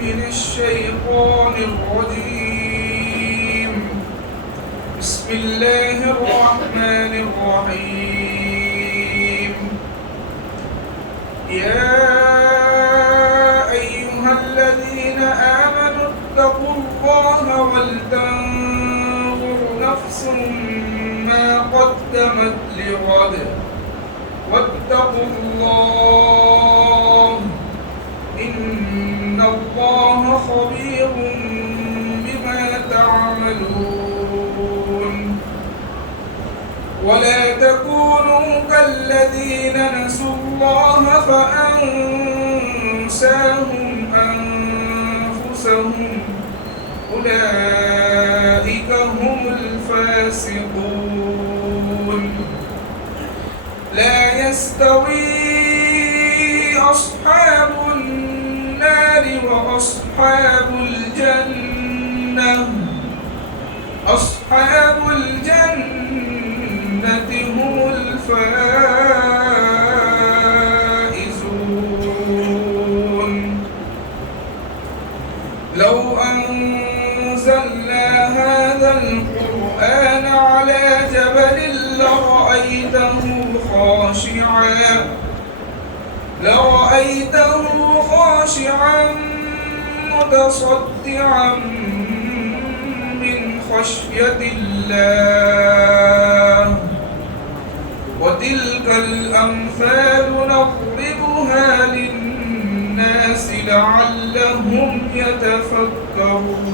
من الشيطان الرجيم. بسم الله الرحمن الرحيم. يا أيها الذين آمنوا اتقوا الله ولتنظر نفس ما قدمت لغد واتقوا الله إن الله خبير بما تعملون. ولا تكونوا كالذين نسوا الله فأنساهم أنفسهم أولئك هم الفاسقون. لا يستوي أصحاب النار وأصحاب الجنة. أصحاب الجنة هم الفائزون. لو أنزلنا هذا القرآن على جبل لرأيته خاشعا متصدعا من خشية الله. وتلك الأمثال نضربها للناس لعلهم يتفكرون.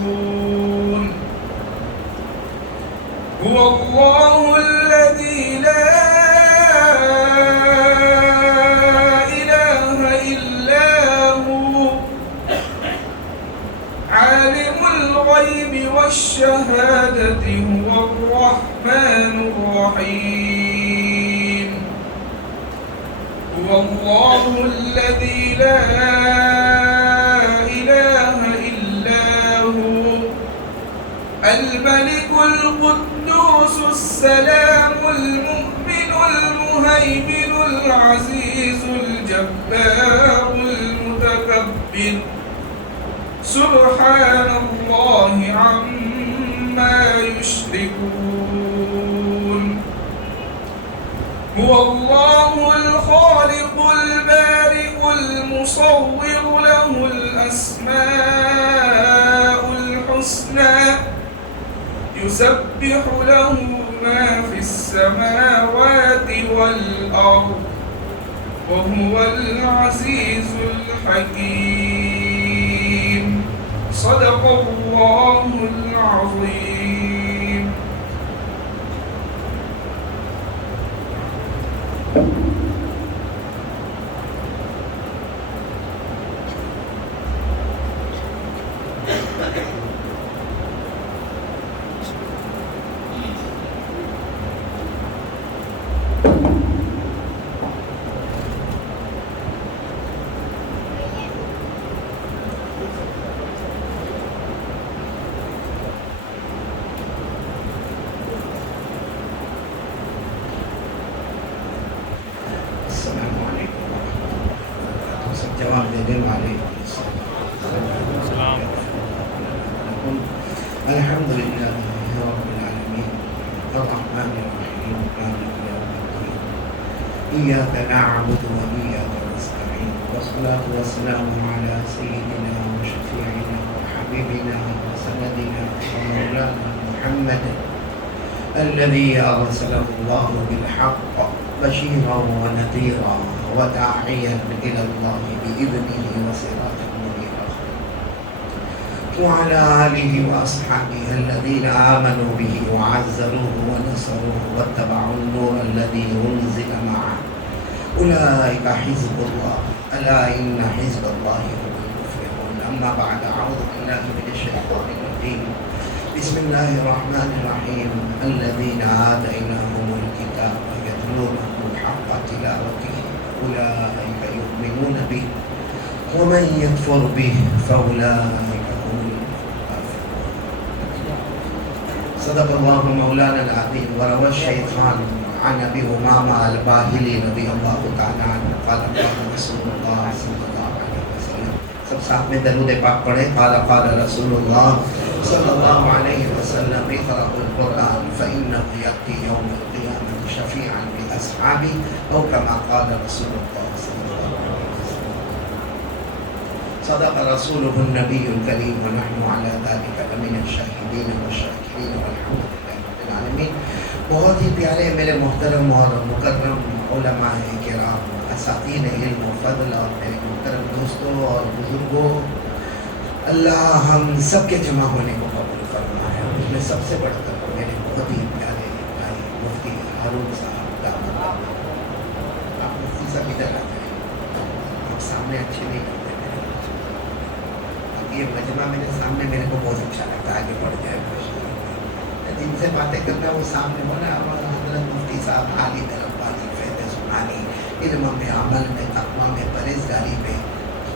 هو الله الذي لا إله إلا هو عالم الغيب والشهادة هو الرحمن الرحيم. هو الله الذي لا إله إلا هو الملك القدوس السلام المؤمن المهيمن العزيز الجبار المتكبر سبحان الله عما يشركون. هو الله الخالق البارئ المصور له الأسماء الحسنى يسبح له ما في السماوات والأرض وهو العزيز الحكيم. صدق الله العظيم. جواب دے دیں علیہ السلام. الحمد للہ رب العالمین الرحمن الرحیم مالک یوم الدین ایاک نعبد و ایاک نستعین والصلاة والسلام علی سیدنا و شفیعنا و حبیبنا و سندنا و مولانا محمد الذي أرسله الله بالحق بشيرا ونذيرا وداعيا إلى الله بإذنه وسراجا منيرا وعلى آله وأصحابه الذين آمنوا به وعزروه ونصروه واتبعوا النور الذي أنزل معه أولئك حزب الله ألا إن حزب الله هم المفلحون. أما بعد أعوذ بالله من الشيطان الرجيم. بسم الله الرحمن الرحيم. الذين آتيناهم الكتاب يتلونه حق تلاوته أولئك يؤمنون به ومن يكفر به فأولئك هم الكافرون. صدق الله مولانا العظيم. وروى الشيخان عن أبي أمامة الباهلي رضي الله تعالى عنه قال قال رسول الله صلى الله عليه وسلم سب ساتھ میں درود پاک پڑھے. قال قال رسول اللہ صلی اللہ علیہ وسلم اقرأوا القرآن فإنه يأتي يوم القيامة شفيعا لأصحابه أو كما قال رسول الله صلی اللہ علیہ وسلم. صدق رسوله النبي الكريم ونحن على ذلك لمن الشاهدين والشاكرين والحمد لله رب العالمين. بہت ہی پیارے میرے محترم اور مکرم علماء کرام، اساتین علم و فضل اور میرے محترم دوستوں اور بزرگوں، اللہ ہم سب کے جمع ہونے کو قبول فرمائے. اس میں سب سے بڑھ کر میرے بہت ہی پیارے بھائی مفتی ہارون صاحب دامت. آپ مفتی صاحب ادھر آ جائیں، آپ سامنے اچھے نہیں لگتے میرے. یہ مجمع میرے سامنے میرے کو بہت اچھا لگتا ہے، آگے بڑھ جائے. جن سے باتیں کرتا ہے وہ سامنے ہونا. حضرت مفتی صاحب عالی طرف بازی فیض سبحانی، علم میں، عمل میں، تقویٰ میں، پرہیزگاری میں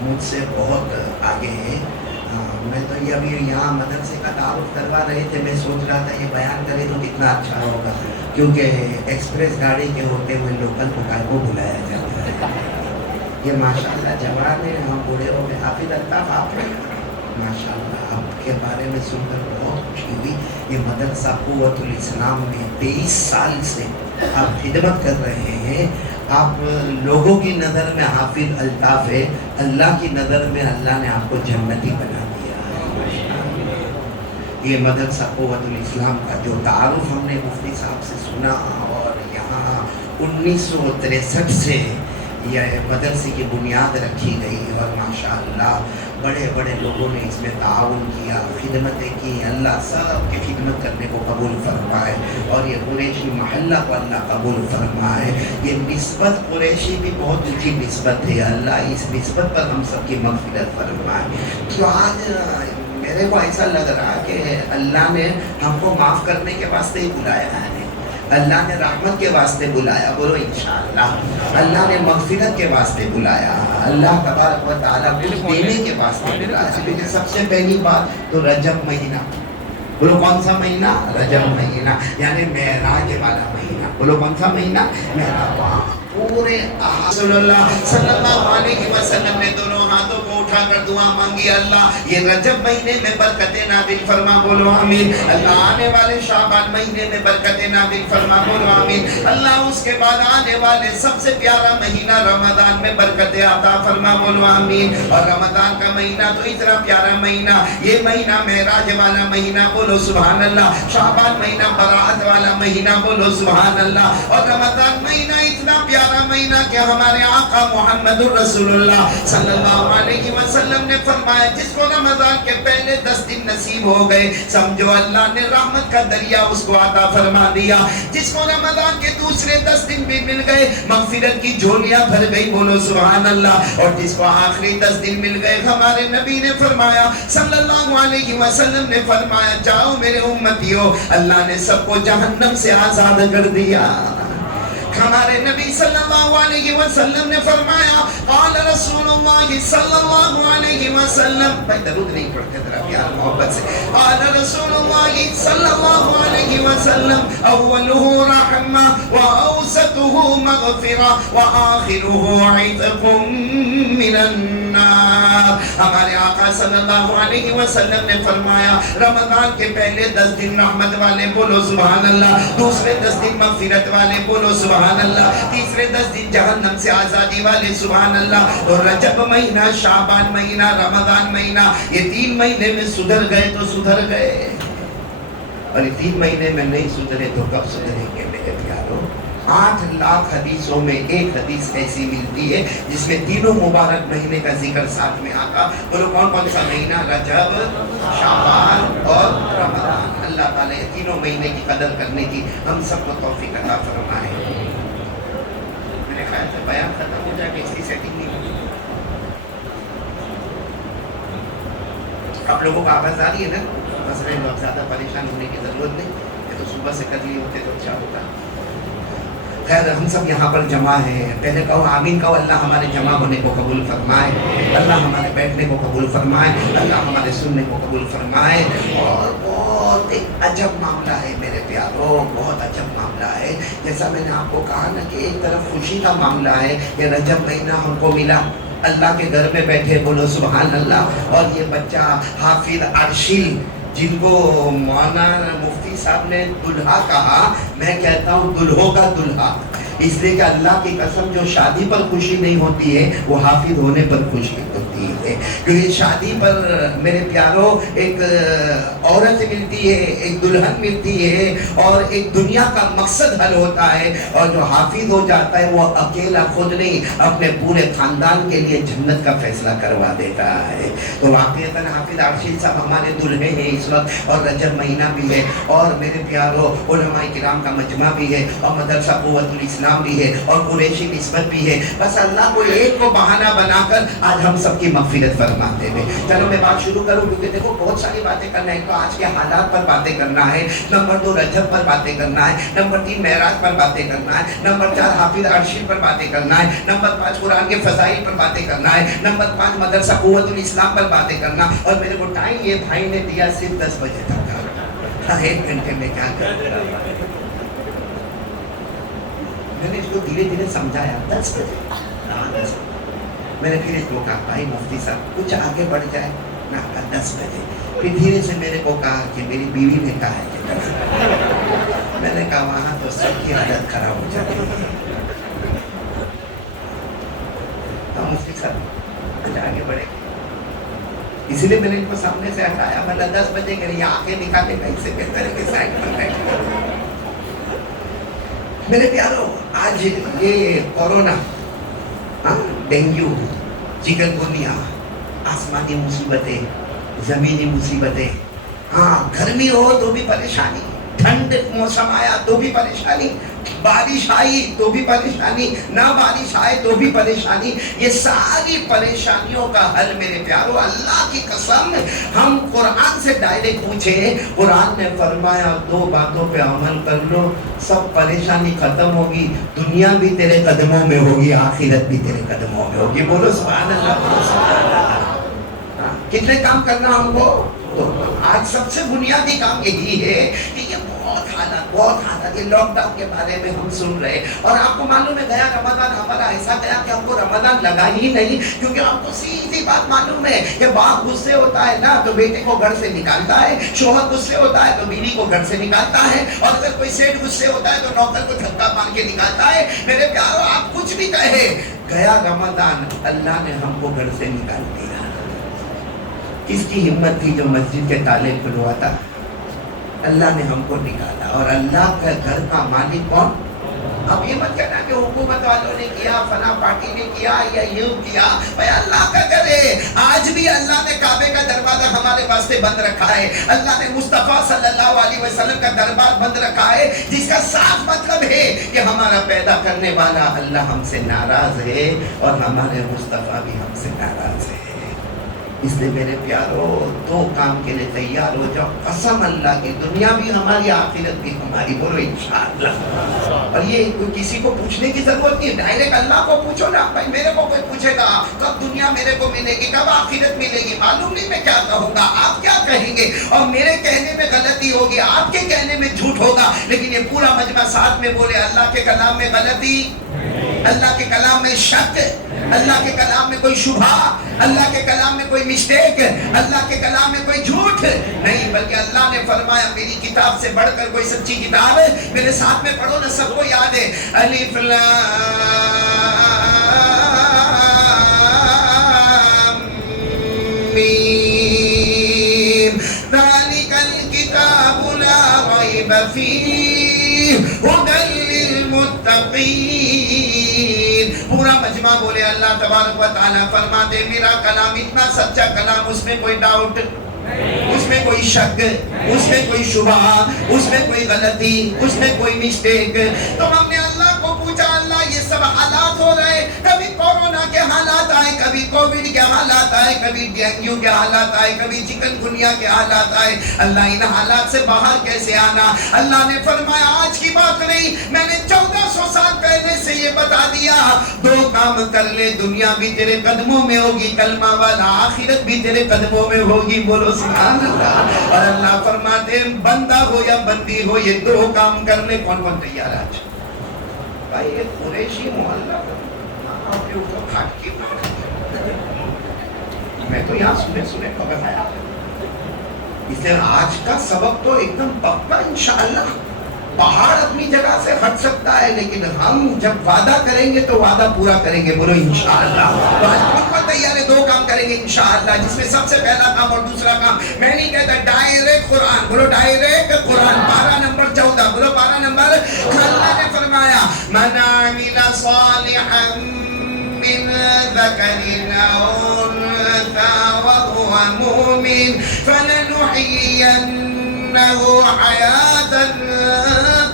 مجھ سے بہت آگے ہیں. میں تو یہ ابھی یہاں مدرسے کا تعارف کروا رہے تھے، میں سوچ رہا تھا یہ بیان کرے تو کتنا اچھا ہوگا، کیونکہ ایکسپریس گاڑی کے ہوتے ہوئے لوکل کو کائے کو بلایا جاتا ہے. یہ ماشاءاللہ جوان ہے، ہم بوڑھے ہو گئے. حافظ الطاف آپ ہیں ماشاءاللہ، آپ کے بارے میں سن کر بہت خوشی ہوئی. یہ مدرسہ قوت الاسلام میں 23 سال سے آپ خدمت کر رہے ہیں. آپ لوگوں کی نظر میں حافظ الطاف ہے، اللہ کی نظر میں اللہ نے آپ کو جنتی بنا دیا ہے. یہ مدرسہ قوت الاسلام کا جو تعارف ہم نے مفتی صاحب سے سنا، اور یہاں 1963 سے یہ مدرسے کی بنیاد رکھی گئی، اور ماشاءاللہ بڑے بڑے لوگوں نے اس میں تعاون کیا، خدمتیں کی. اللہ سب کی خدمت کرنے کو قبول فرمائے، اور یہ قریشی محلہ کو اللہ قبول فرمائے. یہ نسبت قریشی بھی بہت اونچی نسبت ہے، اللہ اس نسبت پر ہم سب کی مغفرت فرمائے. تو آج میرے کو ایسا لگ رہا کہ اللہ نے ہم کو معاف کرنے کے واسطے ہی بلایا ہے، اللہ نے رحمت کے واسطے بلایا. بولو انشاءاللہ. اللہ نے مغفرت کے واسطے بلایا، اللہ تبارک و تعالیٰ کچھ دینے کے واسطے بلایا. لیکن سب سے پہلی بات تو رجب مہینہ. بولو کون سا مہینہ؟ رجب مہینہ، یعنی معراج والا مہینہ. بولو کون سا مہینہ؟ معراج. پورے رسول اللہ صلی اللہ علیہ وسلم نے دونوں ہاتھوں کو اٹھا کر دعا مانگی، اللہ یہ رجب مہینے میں برکتیں نازل فرما. بولو آمین. اللہ آنے والے شعبان مہینے میں برکتیں نازل فرما. بولو آمین. اللہ اس کے بعد آنے والے سب سے پیارا مہینہ رمضان میں برکتیں عطا فرما. بولو آمین. اور رمضان کا مہینہ تو اتنا پیارا مہینہ، یہ مہینہ معراج والا مہینہ. بولو سبحان اللہ. شعبان مہینہ برات والا مہینہ. بولو سبحان اللہ. اور رمضان مہینہ اتنا پیارا مہینہ کہ ہمارے آقا محمد رسول اللہ صلی اللہ علیہ وسلم نے فرمایا جس کو رمضان کے پہلے 10 دن نصیب ہو گئے سمجھو اللہ نے رحمت کا دریا اس کو عطا فرما دیا. جس کو رمضان کے دوسرے 10 دن بھی مل گئے مغفرت کی جھولیاں بھر گئی. بولو سبحان اللہ. اور جس کو آخری 10 دن مل گئے ہمارے نبی نے فرمایا صلی اللہ علیہ وسلم نے فرمایا جاؤ میرے امتیوں، اللہ نے سب کو جہنم سے آزاد کر دیا. ہمارے نبی صلی اللہ علیہ وسلم نے فرمایا قال رسول اللہ صلی اللہ علیہ وسلم، بھائی درود نہیں پڑھتے ذرا پیار محبت سے. قال رسول اللہ صلی اللہ علیہ وسلم اولہ رحمہ واوسطہ مغفرہ وآخرہ عتق من النار. ہمارے آقا صلی اللہ علیہ وسلم نے فرمایا رمضان کے پہلے 10 دن رحمت والے. بولو سبحان اللہ. دوسرے 10 دن مغفرت والے. بولو سبحان اللہ. تیسرے 10 دن جہنم سے آزادی والے. سبحان اللہ. اور رجب مہینہ، شعبان مہینہ، رمضان مہینہ، یہ 3 مہینے میں سدھر گئے تو سدھر گئے، اور یہ 3 مہینے میں نہیں سدھرے تو کب سدھریں گے میرے پیاروں؟ 8 لاکھ حدیثوں میں ایک حدیث ایسی ملتی ہے جس میں تینوں مبارک مہینے کا ذکر ساتھ میں آتا. بولو کون کون سا مہینہ؟ رجب، شعبان اور رمضان. اللہ تعالیٰ یہ تینوں مہینے کی قدر کرنے کی ہم سب کو توفیق عطا فرمائے. میرے خیال سے بیان ختم ہو جائے کہ اس کی سیٹنگ نہیں ہوگی. آپ لوگوں کو آواز آ رہی ہے نا؟ بس رہے لوگ زیادہ پریشان ہونے کی ضرورت نہیں، یہ تو صبح سے کر لیے ہوتے تو اچھا ہوتا. خیر ہم سب یہاں پر جمع ہیں. پہلے کہو آمین کہو. اللہ ہمارے جمع ہونے کو قبول فرمائے، اللہ ہمارے بیٹھنے کو قبول فرمائے، اللہ ہمارے سننے کو قبول فرمائے. اور بہت ایک عجب معاملہ ہے میرے پیاروں، بہت عجب معاملہ ہے. جیسا میں نے آپ کو کہا نا کہ ایک طرف خوشی کا معاملہ ہے کہ رجب مہینہ ہم کو ملا، اللہ کے گھر میں بیٹھے، بولو سبحان اللہ. اور یہ بچہ حافظ ارشیل، جن کو مولانا مفتی صاحب نے دلہا کہا، میں کہتا ہوں دلہوں کا دلہا، اس لیے کہ اللہ کی قسم جو شادی پر خوشی نہیں ہوتی ہے وہ حافظ ہونے پر خوشی ہوتی ہے. کیونکہ شادی پر میرے پیاروں ایک عورت ملتی ہے، ایک دلہن ملتی ہے، اور ایک دنیا کا مقصد حل ہوتا ہے. اور جو حافظ ہو جاتا ہے وہ اکیلا خود نہیں، اپنے پورے خاندان کے لیے جنت کا فیصلہ کروا دیتا ہے. تو واقعتاً حافظ ارشیل صاحب ہمارے دلہے ہیں اس وقت، اور رجب مہینہ بھی ہے، اور میرے پیاروں علماء کرام کا مجمع بھی ہے، اور مدرسہ قوت الاسلام بھی ہے، اور قریشی نسبت بھی ہے. بس اللہ کو ایک کو بہانہ بنا کر آج ہم سب کی مغفرت فرماتے ہوئے چلو میں بات شروع کروں، کیونکہ دیکھو بہت ساری باتیں کرنا ہے. تو آج کے حالات پر باتیں کرنا ہے، نمبر 2 رجب پر باتیں کرنا ہے، نمبر 3 معراج پر باتیں کرنا ہے، نمبر 4 حافظ ارشیل پر باتیں کرنا ہے، نمبر 5 قرآن کے فضائل پر باتیں کرنا ہے، نمبر 5 مدرسہ قوت الاسلام پر باتیں کرنا. اور میرے کو ٹائم یہ بھائی نے دیا صرف 10 بجے تک کا. 1 گھنٹے میں کیا کروں؟ میں نے اس کو دھیرے دھیرے سمجھایا. 10 بجے میں نے پھر اس کو کہا بھائی مفتی صاحب کچھ آگے بڑھ جائے نہ. 10 بجے پھر دھیرے سے میرے کو کہا کہ میری بیوی نے کہا ہے کہ 10 بجے. میں نے کہا وہاں تو سب کی حالت خراب ہو جاتی ہے. مفتی صاحب کچھ آگے بڑھے، اسی لیے میں نے ان کو سامنے سے ہٹایا. مطلب 10 بجے کے لیے آنکھیں نکالنے کا اس سے بہتر ہے کہ سائڈ پر بیٹھے. میرے پیاروں آج یہ کورونا، ڈینگو، چکن گونیا، آسمانی مصیبتیں، زمینی مصیبتیں، گرمی ہو تو بھی پریشانی، ٹھنڈ موسم آیا تو بھی پریشانی، بارش آئی تو بھی پریشانی، نہ بارش آئے تو بھی پریشانی. یہ ساری پریشانیوں کا حل میرے پیاروں اللہ کی قسم ہم قرآن سے ڈائریکٹ پوچھے. قرآن نے فرمایا 2 باتوں پہ عمل کر لو، سب پریشانی ختم ہوگی. دنیا بھی تیرے قدموں میں ہوگی، آخرت بھی تیرے قدموں میں ہوگی. بولو سبحان اللہ، بولو سبحان اللہ. کتنے کام کرنا ہم کو؟ تو آج سب سے بنیادی کام یہی ہے کہ یہ بہت حالت یہ لاک ڈاؤن کے بارے میں ہم سن رہے. اور آپ کو معلوم ہے گیا رمضان ہمارا ایسا گیا کہ ہم کو رمضان لگا ہی نہیں. کیونکہ آپ کو سیدھی بات معلوم ہے کہ باپ غصے ہوتا ہے نا تو بیٹے کو گھر سے نکالتا ہے، شوہر غصے ہوتا ہے تو بیوی کو گھر سے نکالتا ہے، اور اگر کوئی سیٹ غصے ہوتا ہے تو نوکر کو دھکا مار کے نکالتا ہے. میرے پیاروں آپ کچھ بھی کہے، گیا رمضان اللہ نے ہم کو گھر سے نکال دیا. کس کی ہمت تھی جو مسجد کے تالے کھلواتا؟ اللہ نے ہم کو نکالا. اور اللہ کا گھر کا مالک کون؟ اب یہ مت کہنا کہ حکومت والوں نے کیا، فلاں پارٹی نے کیا یا یوں کیا. بھائی اللہ کا گھر ہے. آج بھی اللہ نے کعبے کا دروازہ ہمارے واسطے بند رکھا ہے. اللہ نے مصطفیٰ صلی اللہ علیہ وسلم کا دربار بند رکھا ہے، جس کا صاف مطلب ہے کہ ہمارا پیدا کرنے والا اللہ ہم سے ناراض ہے، اور ہمارے مصطفیٰ بھی ہم سے ناراض ہے. اس لیے میرے پیاروں 2 کام کے لیے تیار ہو جاؤ. قسم اللہ کی دنیا بھی ہماری، آخرت بھی ہماری. بولو انشاءاللہ. اور یہ کسی کو پوچھنے کی ضرورت نہیں، ڈائریکٹ اللہ کو پوچھو نا. بھائی میرے کو کوئی پوچھے گا کب دنیا میرے کو ملے گی، کب آخرت ملے گی، معلوم نہیں میں کیا کہوں گا، آپ کیا کہیں گے. اور میرے کہنے میں غلطی ہوگی، آپ کے کہنے میں جھوٹ ہوگا، لیکن یہ پورا مجمع ساتھ میں بولے اللہ کے کلام میں غلطی، اللہ کے کلام میں شک، اللہ کے کلام میں کوئی شبہ، اللہ کے کلام میں کوئی مسٹیک، اللہ کے کلام میں کوئی جھوٹ نہیں. بلکہ اللہ نے فرمایا میری کتاب سے بڑھ کر کوئی سچی کتاب ہے. میرے ساتھ میں پڑھو نا، سب کو یاد ہے. الف لام میم ذالک الکتاب لا ریب فیہ ھدی للمتقین. پورا مجمع بولے اللہ تبارک و تعالیٰ فرماتے میرا کلام اتنا سچا کلام، اس میں کوئی ڈاؤٹ، اس میں کوئی شک، اس میں کوئی شبہ، اس میں کوئی غلطی، اس میں کوئی مسٹیک. تو ہم نے اللہ کو پوچھا اللہ یہ سب حالات ہو رہے، کبھی کورونا کے حالات آئے، کبھی کووڈ کے حالات آئے، کبھی ڈینگو کے حالات آئے، کبھی چکن گونیا کے حالات آئے. اللہ ان حالات سے باہر کیسے آنا؟ اللہ نے فرمایا آج کی بات نہیں، میں نے 1400 سال پہلے سے یہ بتا دیا. 2 کام کر لے، دنیا بھی تیرے قدموں میں ہوگی، کلمہ والا آخرت بھی تیرے قدموں میں ہوگی. بولو سبحان اللہ. اور اللہ فرماتے ہیں بندہ ہو یا بندی ہو یہ 2 کام کر لے. کون کون تیار آج؟ بھائی یہ قریشی محلہ کے اوپر کھاٹ کی میں تو یہاں سنے خبر آیا. اس لیے آج کا سبق تو ایک دم پکا انشاءاللہ. پہاڑ اپنی جگہ سے ہٹ سکتا ہے لیکن ہم جب وعدہ کریں گے تو وعدہ پورا کریں گے. بولو انشاءاللہ. تو آج کون کون تیار ہے؟ 2 کام کریں گے انشاءاللہ، جس میں سب سے پہلا کام اور دوسرا کام میں نہیں کہتا ڈائریکٹ قرآن. بولو ڈائریکٹ قرآن. پارہ نمبر 14. بولو پارہ نمبر. اللہ نے فرمایا من عمل صالحا من ذکر او انثى وهو مؤمن فلنحيينه حياة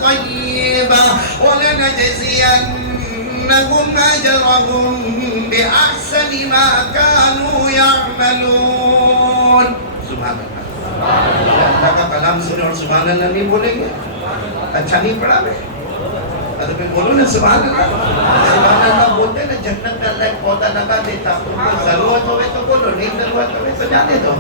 طيبة ولنجزينهم أجرهم بأحسن ما كانوا يعملون. سبحان اللہ. اللہ کا کلام سنے اور سبحان اللہ نہیں بولیں گے اچھا نہیں پڑا. میں پھر بولو نا سبحان اللہ. سبحان اللہ بولتے نا جنت میں اللہ ایک پودا لگا دیتا. تم کو ضرورت ہوئے تو بولو، نہیں ضرورت ہوئے تو جانے دو.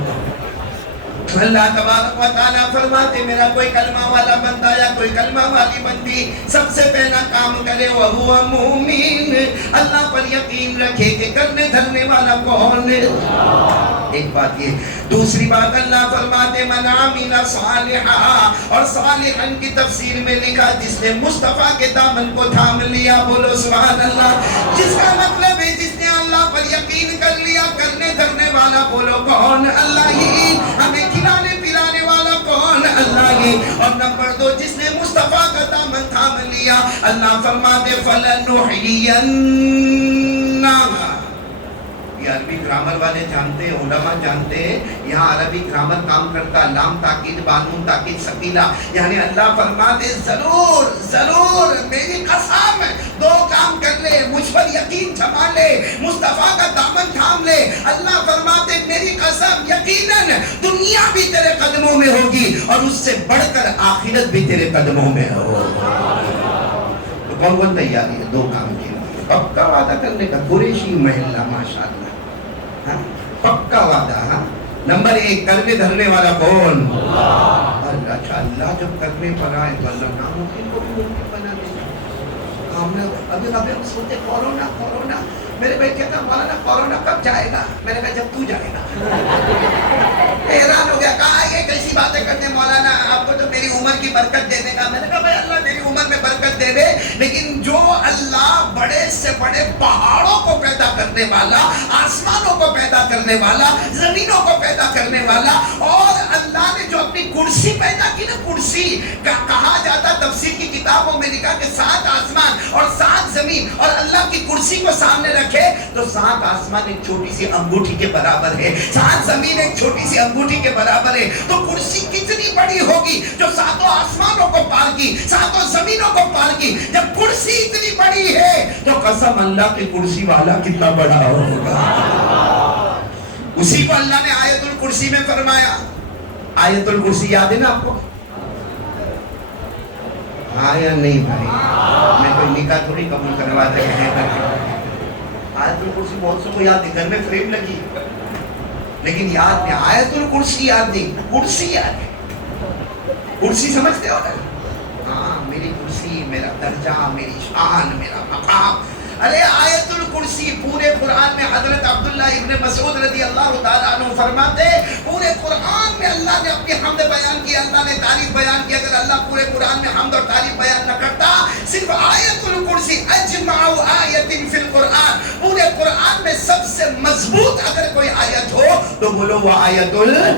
اللہ تبارک و تعالیٰ فرماتے میرا کوئی کلمہ والا بندہ یا کوئی کلمہ والی بندی سب سے پہلا کام کرے وہو مومن، اللہ پر یقین رکھے کہ کرنے دھرنے والا کون ہے. ایک بات یہ. دوسری بات اللہ فرماتے من عمل صالحا، اور صالحا کی تفسیر میں لکھا جس نے مصطفیٰ کے دامن کو تھام لیا. بولو سبحان اللہ. جس کا مطلب ہے جس نے اللہ پر یقین کر لیا. کرنے دھرنے والا بولو کون؟ اللہ ہی. ہمیں کھلانے پلانے والا کون؟ اللہ ہی. اور نمبر 2 جس نے مصطفیٰ کا دامن تھام لیا اللہ فرماتے فَلَنُحْيِيَنَّهَا. یہ عربی گرامر والے جانتے ہیں، علماء جانتے ہیں. یہاں عربی گرامر کام کرتا. لام تاکید، بانون تاکید ثقیلہ. یعنی اللہ فرماتے ضرور ضرور میری قسم 2 کام کر لے، مجھ پر یقین جما لے، مصطفیٰ کا دامن تھام لے. اللہ فرماتے میری قسم یقیناً دنیا بھی تیرے قدموں میں ہوگی اور اس سے بڑھ کر آخرت بھی تیرے قدموں میں ہوگی. تو کون تیاری ہے 2 کام کی؟ پکا وعدہ کرنے کا. قریشی محلہ ماشاءاللہ. پکا وعدہ. نمبر 1 کرنے دھرنے والا کون؟ اللہ. اچھا اللہ جب کرنے پر آئے تو اللہ ناممکن کو بھی ممکن بنا دے. ہم نے ابھی ہم سوچتے کورونا میرے بھائی کہتا مولانا کورونا کب جائے گا؟ میں نے کہا جب تو جائے گا. حیران ہو گیا. کہا یہ کیسی باتیں کرتے مولانا، آپ کو تو میری عمر کی برکت دینے کا. میں نے کہا بھائی اللہ میری عمر میں برکت دے دے، لیکن جو اللہ بڑے سے بڑے پہاڑوں کو پیدا کرنے والا، آسمانوں کو پیدا کرنے والا، زمینوں کو پیدا کرنے والا، اور اللہ نے جو اپنی کرسی پیدا کی نا، کرسی کہا جاتا تفسیر کی کتابوں میں لکھا کہ 7 آسمان اور 7 زمین، اور اللہ کی کرسی کو سامنے رکھے تو 7 آسمان ایک چھوٹی سی انگوٹھی کے برابر ہے، 7 زمین ایک چھوٹی سی انگوٹھی کے برابر ہے. تو کرسی کتنی بڑی ہوگی جو 7 آسمانوں کو پار کی، 7 زمینوں کو پار کی. جب کرسی اتنی بڑی ہے تو قسم اللہ کی کرسی والا کتنا بڑا ہوگا. اسی کو اللہ نے آیت الکرسی میں فرمایا. آیت الکرسی یاد ہے نا آپ کو؟ ہاں یا نہیں بھائی؟ میں کوئی نکاح تھوڑی قبول کرواتا ہے. آیت الکرسی بہت سے کو یاد نہیں، گھر میں فریم لگی لیکن یاد نہیں. آیت الکرسی یاد نہیں، کرسی یاد ہے. کرسی سمجھتے ہو نا؟ ہاں میری کرسی، میرا درجہ، میری شان، میرا مقام. ارے آیت الکرسی پورے قرآن میں حضرت عبداللہ ابن مسعود رضی اللہ تعالیٰ عنہ فرماتے پورے قرآن میں اللہ نے اپنی حمد بیان کی، اللہ نے تعریف بیان کی. اگر اللہ پورے قرآن میں حمد اور تعریف بیان نہ کرتا، صرف آیت الکرسی اجمع آیت فی القرآن، پورے قرآن میں سب سے مضبوط اگر کوئی آیت ہو تو بولو وہ آیت اللہ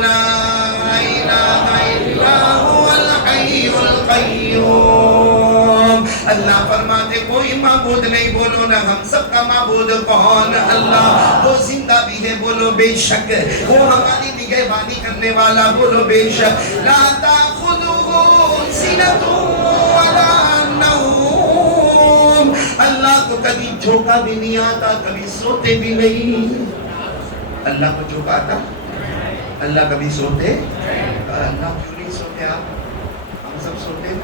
لا الہ الا هو الحی القیوم. اللہ فرماتے کوئی معبود نہیں، بولو نا ہم سب کا معبود کون؟ اللہ. وہ زندہ بھی ہے، بولو بے شک. وہ ہماری نگہبانی کرنے والا، بولو بے شک. لا تأخذه سنة ولا نوم. اللہ کو کبھی جھوکا بھی نہیں آتا، کبھی سوتے بھی نہیں. اللہ کو جھوکا آتا؟ اللہ کبھی سوتے؟ اللہ کیوں نہیں سوتے؟ آپ ہم سب سوتے ہیں.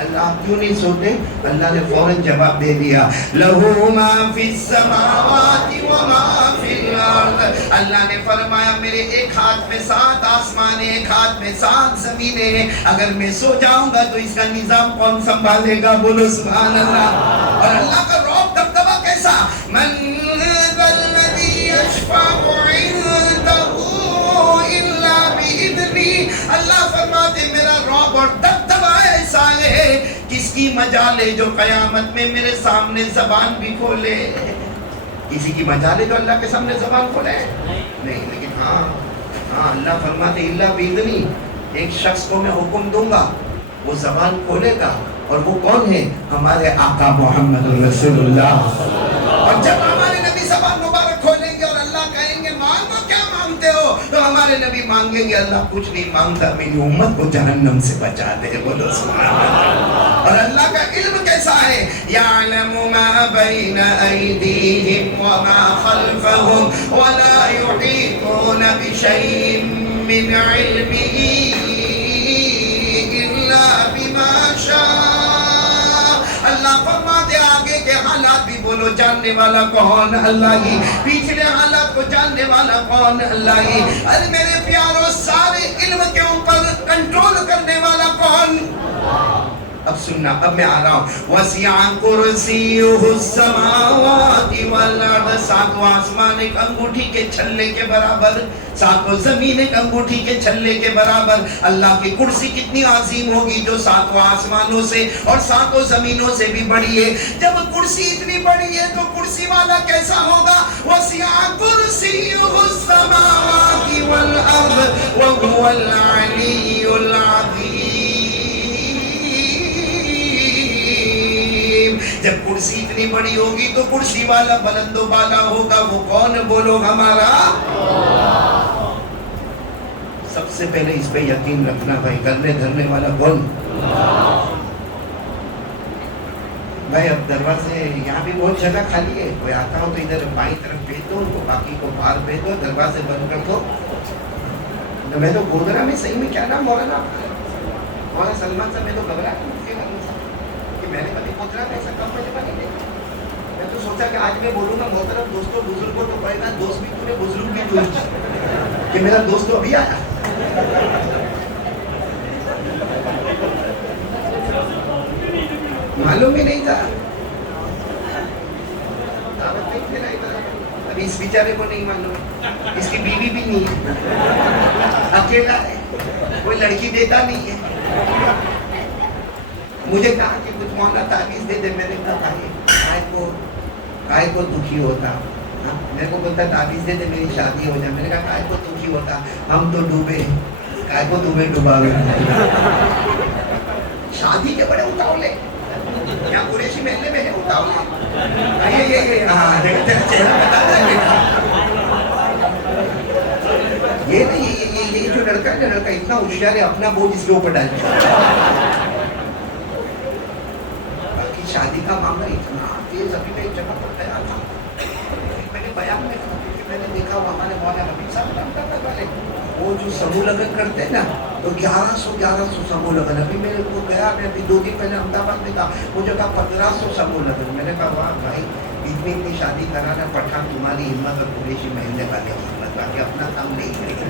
اللہ کیوں نہیں سوتے؟ اللہ نے فوراً جواب دے دیا لَهُ مَا فِي السَّمَاوَاتِ وَمَا فِي الْأَرْضِ. اللہ نے فرمایا میرے ایک ہاتھ میں 7 آسمان ہیں، ایک ہاتھ میں 7 زمینیں ہیں. اگر میں سو جاؤں گا تو اس کا نظام کون سنبھالے گا؟ بولو سبحان اللہ. اور اللہ کا رعب دبدبا کیسے کی مجالے جو قیامت میں میرے سامنے زبان بھی کھولے. کسی کی مجالے جو اللہ کے سامنے زبان کھولے نہیں, لیکن ہاں اللہ فرماتے اللہ بیدنی, ایک شخص کو میں حکم دوں گا وہ زبان کھولے گا, اور وہ کون ہے؟ ہمارے آقا محمد رسول اللہ. اور جب ہمارے نبی زبان مبارک کھولیں گے اور اللہ کہیں گے مانگو کیا مانگتے ہو, تو ہمارے نبی مانگیں گے اللہ کچھ نہیں مانگتا, میری امت کو جہنم سے بچا دے. بولو سبحان اللہ. اور اللہ کا علم کیسا ہے؟ یعلم ما بین ایدیہم وما خلفہم ولا یحیطون بشیء من علمہ الا بما شاء. اللہ فرماتے آگے کے حالات بھی بولو جاننے والا کون؟ اللہ ہی. پچھلے حالات کو جاننے والا کون؟ اللہ ہی. ارے میرے پیاروں سارے علم کے اوپر کنٹرول کرنے والا کون؟ اب سننا, اب میں آ رہا ہوں. وسیع کرسیہ السماوات والارض, ساتوں آسمان ایک انگوٹھی کے چھلے کے برابر, ساتوں زمین ایک انگوٹھی کے چھلے کے برابر. اللہ کی کرسی کتنی عظیم ہوگی جو ساتوں آسمانوں سے اور ساتوں زمینوں سے بھی بڑی ہے. جب کرسی اتنی بڑی ہے تو کرسی والا کیسا ہوگا؟ وسیع کرسیہ السماوات والارض وهو العلی العظیم. جب کرسی اتنی بڑی ہوگی تو کرسی والا بلند و بالا ہوگا, وہ کون؟ بولو ہمارا. سب سے پہلے اس پہ یقین رکھنا بھائی, کرنے دھرنے والا کون؟ بھائی اب دروازے یہاں بھی بہت جگہ خالی ہے, کوئی آتا ہو تو ادھر بائیں طرف بھیج دو ان کو, باقی کو باہر بھیج دو, دروازے بند کر دو. میں تو گودرا میں صحیح میں کیا نام مولانا سلمان صاحب, میں تو گھبرا کہ میں نے کبھی گودرا میں ایسا کم جگہ نہیں دیکھا. میں تو سوچا کہ آج میں بولوں گا محترم دوستوں بزرگوں تو کوئی نہ دوست بھی تو بزرگ بھی تو کہ میرا دوست تو ابھی آیا. معلوم ہی نہیں تھا, دعوت نہیں دے رہا تھا. ابھی اس بیچارے کو نہیں معلوم, اس کی بیوی بھی نہیں ہے, اکیلا ہے, کوئی لڑکی دیتا نہیں ہے. مجھے کہا کہ کچھ مولانا تعویذ دے دے. میں نے کہا کائے کو دکھی ہوتا, میرے کو بولتا تعویذ دے دے میری شادی ہو جائے. میں نے کہا کائے کو دکھی ہوتا, ہم تو ڈوبے, کائے کو تمہیں ڈباوے. شادی کے بڑے اتاولے یہاں قریشی محلے میں ہے اتاولے. یہ نہیں, یہ جو لڑکا ہے لڑکا اتنا ہوشیار ہے, اپنا بوجھ اس کے اوپر ڈالتا. باقی شادی کا معاملہ اتنا تیز. ابھی میں ایک جگہ پر گیا تھا, میں نے بیان میں میں نے دیکھا وہ ہمارے مولانا حبیب صاحب نام کرتا والے, وہ جو سمو لگن کرتے ہیں نا, تو 1100 سمو لگن. ابھی میرے کو گیا, میں ابھی 2 دن پہلے احمد آباد میں تھا, مجھے کہا 1500 سمو لگن. میں نے کہا واہ بھائی, اتنی شادی کرانا پٹھان تمہاری ہمت اور قریشی محلے والے ہمت, باقی اپنا کام نہیں کرے گا.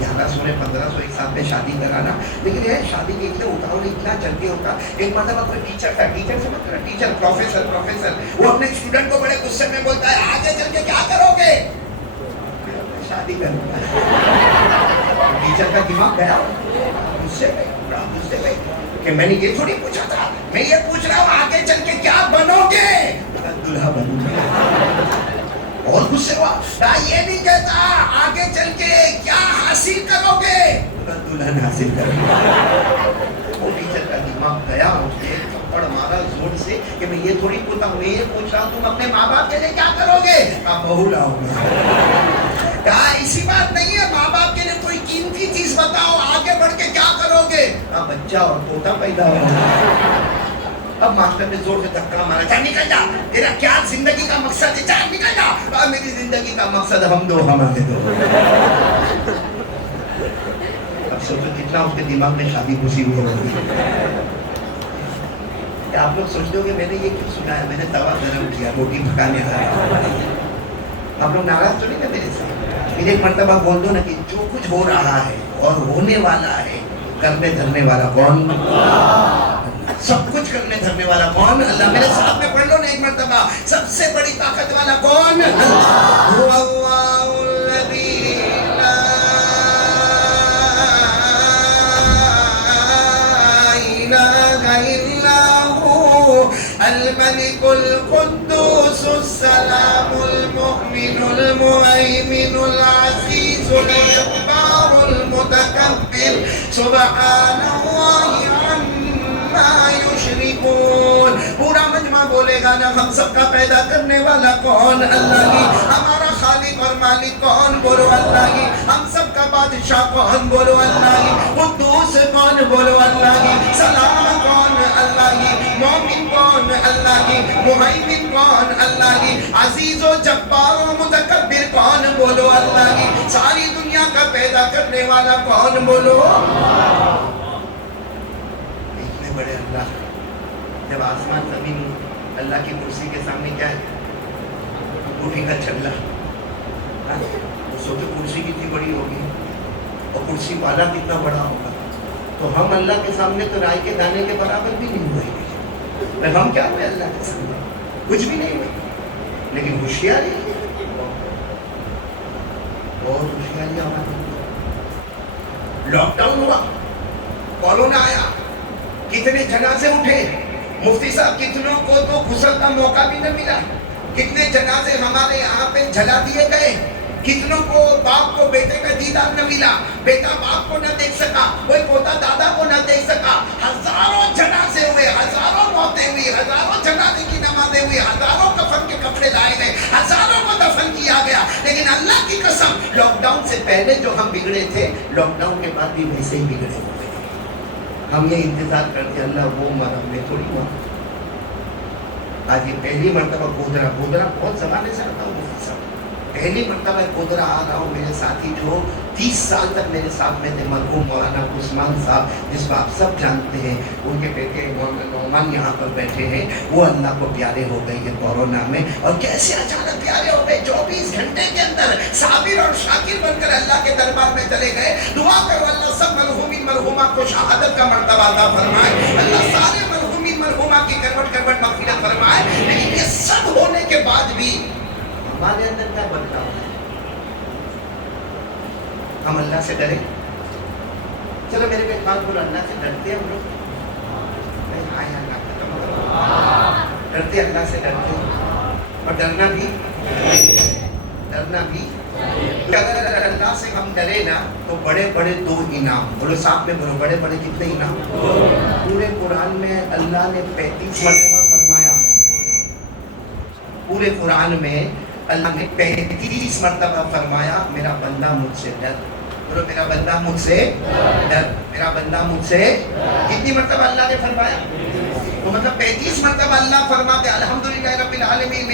1100 نے 1500 ایک ساتھ میں شادی کرانا. لیکن یہ شادی کے اتنے اتاول اتنا جلدی ہوتا. ایک مرتبہ کوئی ٹیچر تھا, ٹیچر سے مت کرا, ٹیچر پروفیسر, وہ اپنے اسٹوڈنٹ کو بڑے غصے میں بولتا ہے آگے چل کے کیا کرو گے؟ شادی کروں گا. ٹیچر کا دماغ گیا غصے میں کہ میں نے یہ تھوڑی پوچھا تھا, میں یہ پوچھ رہا ہوں آگے چل کے کیا بنو گے؟ دلہا بنوں گا. اور غصے ہوا, یہ نہیں کہتا آگے چل کے کیا حاصل کرو گے؟ دلہن حاصل کرو گے. وہ ٹیچر کا دماغ گیا, اس نے ایک تھپڑ مارا زور سے کہ میں یہ تھوڑی پوچھتا ہوں, میں یہ پوچھ رہا ہوں تم اپنے ماں باپ کے لیے کیا کرو گے؟ کہا بہو لاؤ گے. کہا اسی بات نہیں ہے, ماں باپ کے لیے کوئی قیمتی چیز بتاؤ, آگے بڑھ کے کیا کرو گے؟ کہا بچہ اور پوتا پیدا ہو. اب ماسٹر نے زور سے دھکا مارا, جا نکل جا, تیرا کیا زندگی کا مقصد ہے, جا نکل جا. کہا میری زندگی کا مقصد ہم دو, ہمارے دو. اب سوچو کتنا اس کے دماغ میں شادی خوشی ہوئی ہوگی. آپ لوگ سوچتے ہو کہ میں نے یہ کیوں سنا ہے, میں نے توا گرم کیا, روٹی پکانے آ رہا. آپ لوگ ناراض تو نہیں نا میرے سے؟ پھر ایک مرتبہ بول دو نا کہ جو کچھ ہو رہا ہے اور ہونے والا ہے, کرنے دھرنے والا کون؟ سب کچھ کرنے دھرنے والا کون؟ اللہ. میرے ساتھ میں پڑھ لو نا ایک مرتبہ, سب سے بڑی طاقت والا کون؟ اللہ الذی لا الہ الا الملك القدوس السلام المؤمن المهيمن العزيز الجبار المتكبر سبحان الله عما يشركون. پورا مجمع بولے گا نا ہم سب کا پیدا کرنے والا کون؟ اللہ ہی. ہمارا خالق اور مالک کون؟ بولو اللہ ہی. ہم سب کا بادشاہ کون؟ بولو اللہ ہی. قدوس کون؟ بولو اللہ ہی. سلام کون؟ اللہ ہی. مومن کون؟ اللہ ہی. مہیمن کون؟ اللہ ہی. عزیز و جبار و متکبر کون؟ بولو اللہ ہی. ساری دنیا کا پیدا کرنے والا کون؟ بولو. اتنے بڑے اللہ جب آسمان زمین اللہ کی کرسی کے سامنے کیا ہے؟ انگوٹھی کا چھلا. سوچو کرسی کتنی بڑی ہوگی اور کرسی والا کتنا بڑا ہوگا. تو ہم اللہ کے سامنے تو رائے کے دانے کے برابر بھی نہیں ہوئے. ہم کیا ہوئے اللہ کے سامنے؟ کچھ بھی نہیں ہوئے. لیکن ہوشیاری اور ہوشیاری ہماری. لاک ڈاؤن ہوا, کورونا آیا, کتنے جنازے اٹھے. مفتی صاحب کتنوں کو تو غسل کا موقع بھی نہ ملا. کتنے جنازے ہمارے یہاں پہ جلا دیے گئے. کتنوں کو باپ کو بیٹے کا دیدار نہ ملا, بیٹا باپ کو نہ دیکھ سکا, کوئی پوتا دادا کو نہ دیکھ سکا. ہزاروں جنازے ہوئے, ہزاروں موتیں ہوئی, ہزاروں جنازے کی نمازیں ہوئی, ہزاروں کفن کے کپڑے لائے گئے, ہزاروں کو دفن کیا گیا. لیکن اللہ کی قسم لاک ڈاؤن سے پہلے جو ہم بگڑے تھے لاک ڈاؤن کے بعد بھی ویسے ہی بگڑے ہوئے. ہم یہ انتظار کرتے اللہ وہ مرم میں تھوڑی ہوا. آج یہ پہلی مرتبہ گودرا بہت زمانے سے آتا ہوں. پہلی مرتبہ گودرا آ رہا ہوں. میرے ساتھی جو 30 سال تک میرے ساتھ میں تھے, مرحوم مولانا عثمان صاحب جس کو آپ سب جانتے ہیں, ان کے بیٹے نعمان یہاں پر بیٹھے ہیں. وہ اللہ کو پیارے ہو گئے یہ کورونا میں. اور کیسے اچانک پیارے ہو گئے, 24 گھنٹے کے اندر صابر اور شاکر بن کر اللہ کے دربار میں چلے گئے. دعا کرو اللہ سب مرحومین مرحومات کو شہادت کا مرتبہ عطا فرمائے. اللہ سارے مرحومین مرحومات کی کروٹ مغفرت فرمائے. لیکن یہ سب ہونے کے بعد بھی ہمارے اندر کیا بدلاؤ ہے؟ ہم اللہ سے ڈرے. چلو میرے کو ایک بات بولو, اللہ سے ڈرتے ہم لوگ؟ ڈرتے اللہ سے ڈرتے, اور ڈرنا بھی اگر اللہ سے ہم ڈرے نا تو بڑے بڑے 2 انعام بولو ساتھ میں بولو, بڑے بڑے کتنے انعام؟ پورے قرآن میں اللہ نے 35 مرتبہ فرمایا. پورے قرآن میں اللہ نے 35 مرتبہ فرمایا میرا بندہ مجھ سے ڈر. بولو میرا بندہ مجھ سے ڈر, میرا بندہ مجھ سے. کتنی مرتبہ اللہ نے فرمایا؟ تو مطلب 35 مرتبہ اللہ فرماتے الحمدللہ رب العالمین